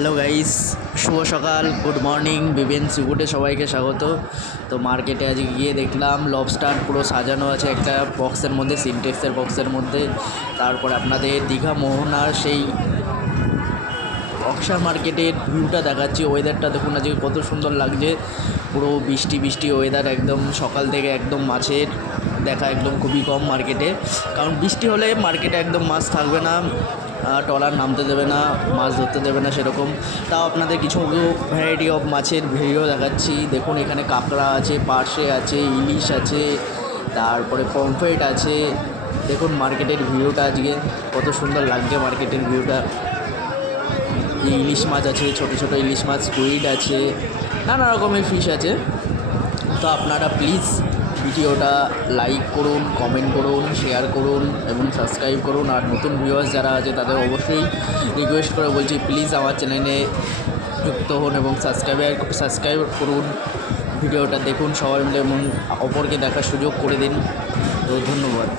Hello guys, শুভ সকাল, good morning. বিবেন সিগুডে সবাইকে স্বাগত। তো মার্কেটে আজকে গিয়ে দেখলাম লবস্টার পুরো সাজানো আছে একটা বক্সের মধ্যে, সিনটেক্সের বক্সের মধ্যে। তারপরে আপনাদের দীঘা মোহনার সেই অক্সা মার্কেটের ভিউটা দেখাচ্ছি। ওয়েদারটা দেখুন আজকে কত সুন্দর লাগছে, পুরো বৃষ্টি বৃষ্টি ওয়েদার, একদম সকাল থেকে একদম মাছের দেখা একদম খুবই কম মার্কেটে, কারণ বৃষ্টি হলে মার্কেটে একদম মাছ থাকবে না, ট্রলার নামতে দেবে না, মাছ ধরতে দেবে না সেরকম। তাও আপনাদের কিছু ভ্যারাইটি অফ মাছের ভিডিও দেখাচ্ছি। দেখুন এখানে কাঁকড়া আছে, পার্শে আছে, ইলিশ আছে, তারপরে পমফ্রেট আছে। দেখুন মার্কেটের ভিউটা আজকে কত সুন্দর লাগছে, মার্কেটের ভিউটা। ইলিশ মাছ আছে, ছোটো ছোটো ইলিশ মাছ, স্কুইড আছে, নানা রকমের ফিশ আছে। তো আপনারা প্লিজ ভিডিওটা লাইক করুন, কমেন্ট করুন, শেয়ার করুন এবং সাবস্ক্রাইব করুন। আর নতুন ভিউয়ার্স যারা আছে তাদের অবশ্যই রিকোয়েস্ট করে বলছি, প্লিজ আমার চ্যানেলে যুক্ত হন এবং সাবস্ক্রাইব করুন। ভিডিওটা দেখুন সবাই মিলে এবং অপরকে দেখার সুযোগ করে দিন। তো ধন্যবাদ।